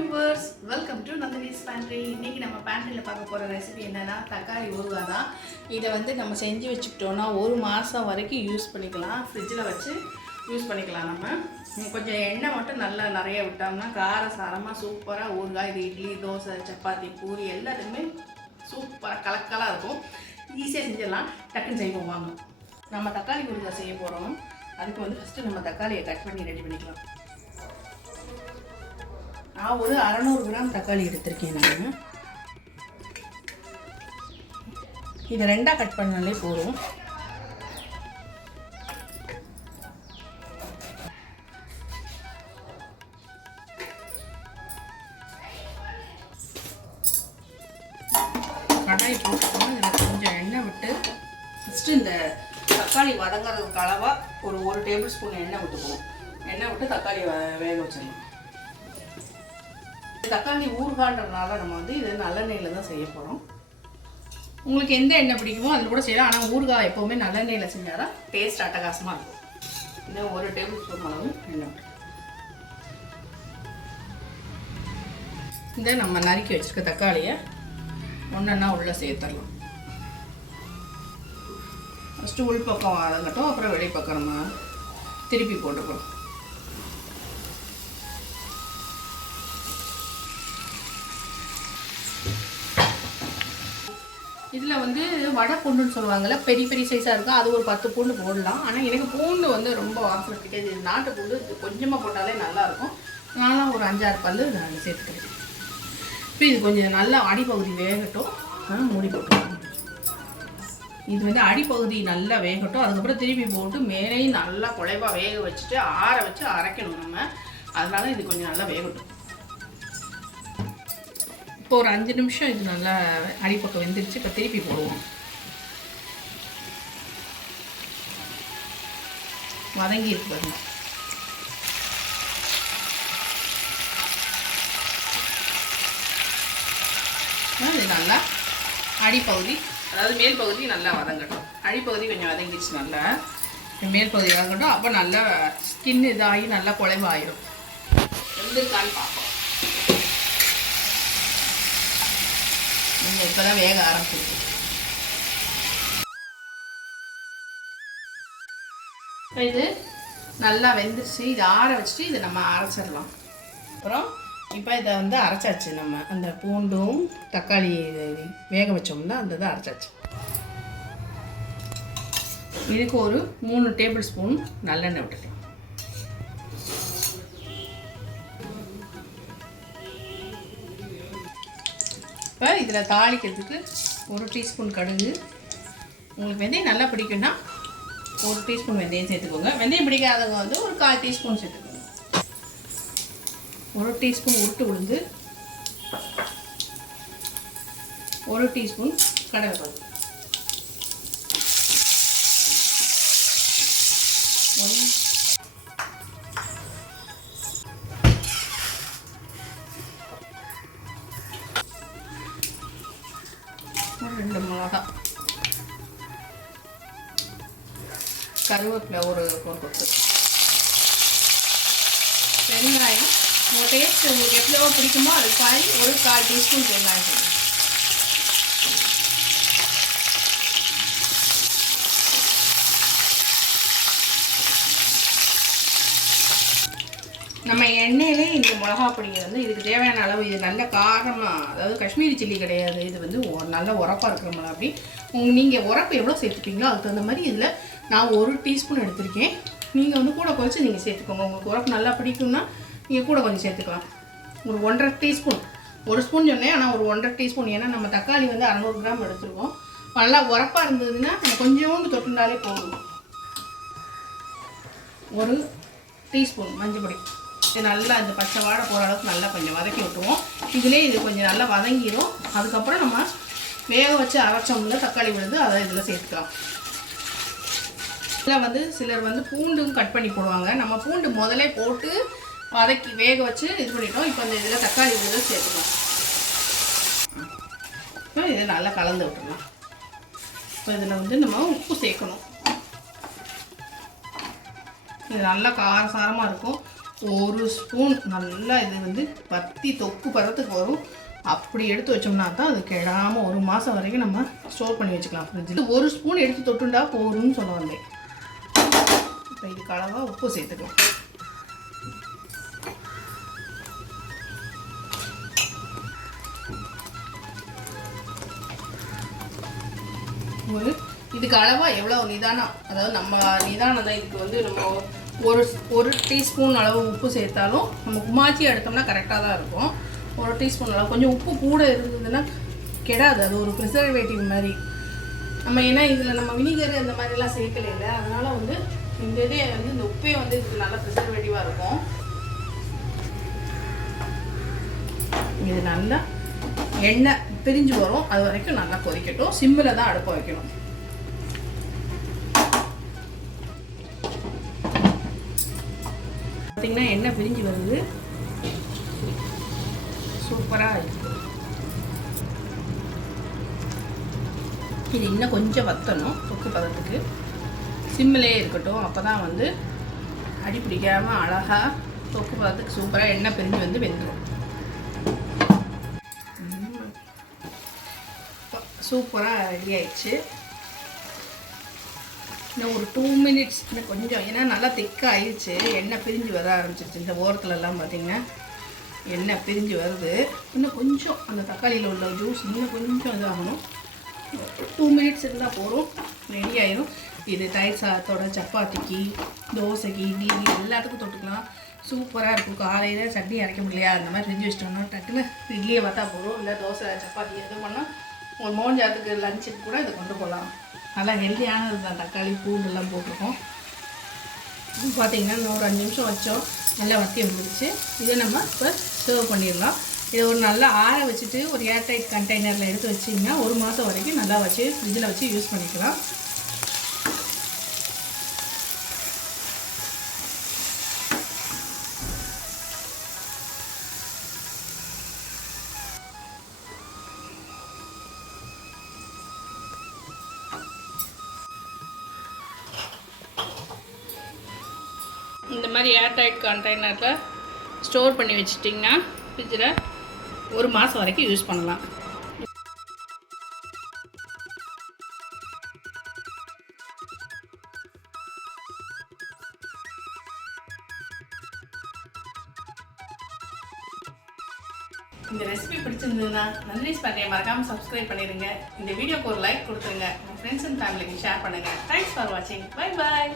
Viewers welcome to Nandini's pantry இன்றைக்கி நம்ம பேண்ட்ரியில் பார்க்க போகிற ரெசிபி என்னென்னா தக்காளி ஊறுகாய் தான் இதை வந்து நம்ம செஞ்சு வச்சுக்கிட்டோன்னா ஒரு மாதம் வரைக்கும் யூஸ் பண்ணிக்கலாம். ஃப்ரிட்ஜில் வச்சு யூஸ் பண்ணிக்கலாம் நம்ம. கொஞ்சம் எண்ணெய் மட்டும் நல்லா நிறைய விட்டோம்னா கார சாரமாக சூப்பராக ஊறுகாய் இது இட்லி தோசை சப்பாத்தி பூரி எல்லாத்துக்குமே சூப்பராக கலக்கலாக இருக்கும். ஈஸியாக செஞ்சிடலாம். டக்குன்னு செய்வோம் வாங்க. நம்ம தக்காளி ஊறுகாய் செய்ய போகிறோம் அதுக்கு வந்து ஃபஸ்ட்டு நம்ம தக்காளியை கட் பண்ணி ரெடி பண்ணிக்கலாம். நான் ஒரு அறநூறு கிராம் தக்காளி எடுத்திருக்கேன் நான். இதை ரெண்டாக கட் பண்ணாலே போதும். கடாய் போட்டுக்கணும் இதில் கொஞ்சம் எண்ணெய் விட்டு ஃபஸ்ட்டு இந்த தக்காளி வதங்குறதுக்கு அளவாக ஒரு ஒரு டேபிள் ஸ்பூன் எண்ணெய் விட்டுக்கணும் எண்ணெய் விட்டு தக்காளி வேக வச்சிடணும். தக்காளி ஊறுகான்றதுனால நம்ம வந்து இது நல்லெண்ணெயில் தான் செய்ய போகிறோம் உங்களுக்கு எந்த எண்ணெய் பிடிக்குமோ அதில் கூட செய்யலாம். ஆனால் ஊறுகாய் எப்போவுமே நல்லெண்ணெயில் செஞ்சால் தான் டேஸ்ட் அட்டகாசமாக இருக்கும். இன்னும் ஒரு டேபிள் ஸ்பூன் அளவு எண்ணெய் இந்த நம்ம நறுக்கி வச்சுருக்க தக்காளியை ஒன்றா உள்ளே சேர்த்துடலாம். ஃபஸ்ட்டு உள் பக்கம் வதங்கட்டும் அப்புறம் வெளிப்பக்கம் நம்ம திருப்பி போட்டுக்கிறோம் இதில் வந்து வடை பூண்டுன்னு சொல்லுவாங்கல்ல பெரிய பெரிய சைஸாக இருக்கும் அது ஒரு பத்து பூண்டு போடலாம். ஆனால் எனக்கு பூண்டு வந்து ரொம்ப வாசனை இது நாட்டு பூண்டு இது கொஞ்சமாக போட்டாலே நல்லாயிருக்கும். நானும் ஒரு அஞ்சாறு பல் நான் சேர்த்துக்கிறேன். இப்போ இது கொஞ்சம் நல்லா அடிப்பகுதி வேகட்டும். மூடி போட்டுருவோம் இது வந்து அடிப்பகுதி நல்லா வேகட்டும். அதுக்கப்புறம் திருப்பி போட்டு மேலேயும் நல்லா குழைவாக வேக வச்சுட்டு ஆற வச்சு அரைக்கணும் நம்ம. அதனால இது கொஞ்சம் நல்லா வேகட்டும். இப்போ ஒரு அஞ்சு நிமிஷம் இது நல்லா அடிப்பக்கம் வெந்துருச்சு இப்போ திருப்பி போடுவோம். வதங்கி இருக்கு பாருங்க. இது நல்லா அடிப்பகுதி அதாவது மேல் பகுதி நல்லா வதங்கட்டும். அடிப்பகுதி கொஞ்சம் வதங்கிடுச்சு நல்லா. மேல் பகுதி வதங்கட்டும் அப்போ நல்லா ஸ்கின் இதாகி நல்லா குழைவாயிரும் வெந்திருக்கான்னு பார்ப்போம். நீங்கள் இப்போ தான் வேக ஆரம்பிச்சிருக்கு இப்போ இது நல்லா வெந்துருச்சு. இது ஆற வச்சுட்டு இதை நம்ம அரைச்சிடலாம். அப்புறம் இப்போ இதை வந்து அரைச்சாச்சு நம்ம. அந்த பூண்டும் தக்காளி வேக வச்சோம்னா அந்த இதை அரைச்சாச்சு. இதுக்கு ஒரு மூணு டேபிள் ஸ்பூன் நல்லெண்ணெய் விட்டுக்கலாம் இப்போ இதில் தாளிக்கிறதுக்கு ஒரு டீஸ்பூன் கடுகு. உங்களுக்கு வெந்தயம் நல்லா பிடிக்கும்னா ஒரு டீஸ்பூன் வெந்தயம் சேர்த்துக்கோங்க. வெந்தயம் பிடிக்காதவங்க வந்து ஒரு கால் டீஸ்பூன் சேர்த்துக்கோங்க. ஒரு டீஸ்பூன் உருட்டு உளுந்து. ஒரு டீஸ்பூன் கடலைப்பருப்பு. மிளகா கருவேப்பிலை ஒரு ஒரு கொத்து வெங்காயம் உங்கள் டேஸ்ட் உங்களுக்கு எவ்வளோ பிடிக்குமோ அது காய் ஒரு கால் டீஸ்பூன் வெங்காயம் நம்ம எண்ணெயிலே இந்த மிளகா பொடியை வந்து இதுக்கு தேவையான அளவு இது நல்ல காரமாக அதாவது காஷ்மீரி சில்லி கிடையாது. இது வந்து நல்ல உரப்பாக இருக்கிற மிளகா அப்படி நீங்கள் உரப்பு எவ்வளோ சேர்த்துப்பீங்களோ அதுக்கு தகுந்த மாதிரி இதில் நான் ஒரு டீஸ்பூன் எடுத்திருக்கேன். நீங்கள் வந்து கூட குறைச்சி நீங்கள் சேர்த்துக்கோங்க. உங்களுக்கு உரப்பு நல்லா பிடிக்கும்னா நீங்கள் கூட கொஞ்சம் சேர்த்துக்கலாம். ஒரு ஒன்றரை டீஸ்பூன். ஒரு ஸ்பூன் சொன்னேன் ஆனால் ஒரு ஒன்றரை டீஸ்பூன். ஏன்னா நம்ம தக்காளி வந்து அறநூறு கிராம் எடுத்துருக்கோம். நல்லா உரப்பாக இருந்ததுன்னா கொஞ்சோண்டு தொட்டுனாலே போதும். ஒரு டீஸ்பூன் மஞ்சள் பொடி இது நல்லா இந்த பச்சை வாடை போகிற அளவுக்கு நல்லா கொஞ்சம் வதக்கி விட்டுருவோம். இதுலேயே இது கொஞ்சம் நல்லா வதங்கிடும் அதுக்கப்புறம் நம்ம வேக வச்சு அரைச்சோம்ல தக்காளி விழுது அதை இதில் சேர்த்துக்கலாம். இதில் வந்து சிலர் வந்து பூண்டும் கட் பண்ணி போடுவாங்க. நம்ம பூண்டு முதலே போட்டு வதக்கி வேக வச்சு இது பண்ணிட்டோம். இப்போ இந்த இதில் தக்காளி விழுது சேர்த்துக்கலாம். இப்போ இதை நல்லா கலந்து விட்டுருவோம் இப்போ இதில் வந்து நம்ம உப்பு சேர்க்கணும். இது நல்லா காரசாரமாக இருக்கும். ஒரு ஸ்பூன் நல்லா இது வந்து பத்தி தொக்கு பதத்துக்கு வரும். அப்படி எடுத்து வச்சோம்னா தான் அது கெடாமல் ஒரு மாதம் வரைக்கும் நம்ம ஸ்டோர் பண்ணி வச்சுக்கலாம் ஃப்ரிட்ஜில் ஒரு ஸ்பூன் எடுத்து தொட்டுண்டா போதும்னு சொல்ல வந்தேன். இப்போ இதுக்கு அளவாக உப்பு சேர்த்துக்கலாம். ஒரு இதுக்கு அளவாக எவ்வளோ நிதானம்? அதாவது நம்ம நிதானம் தான் இதுக்கு வந்து நம்ம ஒரு ஒரு டீஸ்பூன் அளவு உப்பு சேர்த்தாலும் நம்ம குமாச்சி எடுத்தோம்னா கரெக்டாக தான் இருக்கும். ஒரு டீஸ்பூன் அளவு. கொஞ்சம் உப்பு கூட இருந்ததுன்னா கெடாது. அது ஒரு ப்ரிசர்வேட்டிவ் மாதிரி. நம்ம ஏன்னா இதில் நம்ம வினிகர் அந்த மாதிரிலாம் சேர்க்கலேயே அதனால் வந்து இந்த இதே வந்து இந்த உப்பே வந்து இதுக்கு நல்லா ப்ரிசர்வேட்டிவாக இருக்கும். இது நல்லா எண்ணெய் பிரிஞ்சு வரும். அது வரைக்கும் நல்லா கொதிக்கட்டும். சிம்மில் தான் அடுப்பை வைக்கணும். பார்த்தீங்கன்னா எண்ணெய் பிரிஞ்சு வருது. சூப்பராக இருக்குது இது இன்னும் கொஞ்சம் வத்தணும் தொக்கு பதத்துக்கு. சிம்மிலே இருக்கட்டும் அப்போ தான் வந்து அடி பிடிக்காமல் அழகாக தொக்கு பதத்துக்கு சூப்பராக எண்ணெய் பிரிஞ்சு வந்து வெந்துடும் சூப்பராக ரெடி ஆயிடுச்சு. இன்னும் ஒரு டூ மினிட்ஸ் இன்னும் கொஞ்சம் ஏன்னா நல்லா திக்காக ஆயிடுச்சு. எண்ணெய் பிரிஞ்சு வர ஆரம்பிச்சிருச்சு. இந்த ஓரத்துலலாம் பார்த்தீங்கன்னா எண்ணெய் பிரிஞ்சு வருது. இன்னும் கொஞ்சம் அந்த தக்காளியில் உள்ள ஜூஸ் இன்னும் கொஞ்சம் இதாகணும். டூ மினிட்ஸ் இருந்தால் போதும். ரெடி ஆயிடும் இது தயிர் சாதத்தோட சப்பாத்திக்கு தோசைக்கு இட்லி எல்லாத்துக்கும் தொட்டுக்கலாம். சூப்பராக இருக்கும். காலையில் சட்னி அரைக்க முடியலையா? அந்த மாதிரி செஞ்சு வச்சிட்டோம்னா டக்குன்னு இட்லியை பார்த்தா போதும். இல்லை தோசை சப்பாத்தி எதுவும் பண்ணால் உங்கள் மோஞ்சாத்துக்கு லஞ்சுக்கு கூட இதை கொண்டு போகலாம். நல்லா ஹெல்த்தியானது தான். தக்காளி பூண்டெல்லாம் போட்டிருக்கோம். பார்த்தீங்கன்னா இன்னும் ஒரு அஞ்சு நிமிஷம் வச்சோம். நல்லா வத்தி வந்துருச்சு. இதை நம்ம இப்போ சர்வ் பண்ணிடலாம். இதை ஒரு நல்லா ஆற வச்சுட்டு ஒரு ஏர்டைட் கண்டெய்னரில் எடுத்து வச்சிங்கன்னா ஒரு மாதம் வரைக்கும் நல்லா வச்சு ஃப்ரிட்ஜில் வச்சு யூஸ் பண்ணிக்கலாம். இந்த மாதிரி ஏர்டைட் கண்டெய்னரில் ஸ்டோர் பண்ணி வச்சிட்டிங்கன்னா ஃப்ரிட்ஜில் ஒரு மாதம் வரைக்கும் யூஸ் பண்ணலாம். இந்த ரெசிபி பிடிச்சிருந்ததுன்னா நந்தினி பண்ணையை மறக்காமல் சப்ஸ்கிரைப் பண்ணிடுங்க இந்த வீடியோக்கு ஒரு லைக் கொடுத்துருங்க. உங்கள் ஃப்ரெண்ட்ஸ் அண்ட் ஃபேமிலிக்கு ஷேர் பண்ணுங்கள் தேங்க்ஸ் ஃபார் வாட்சிங் பை பாய்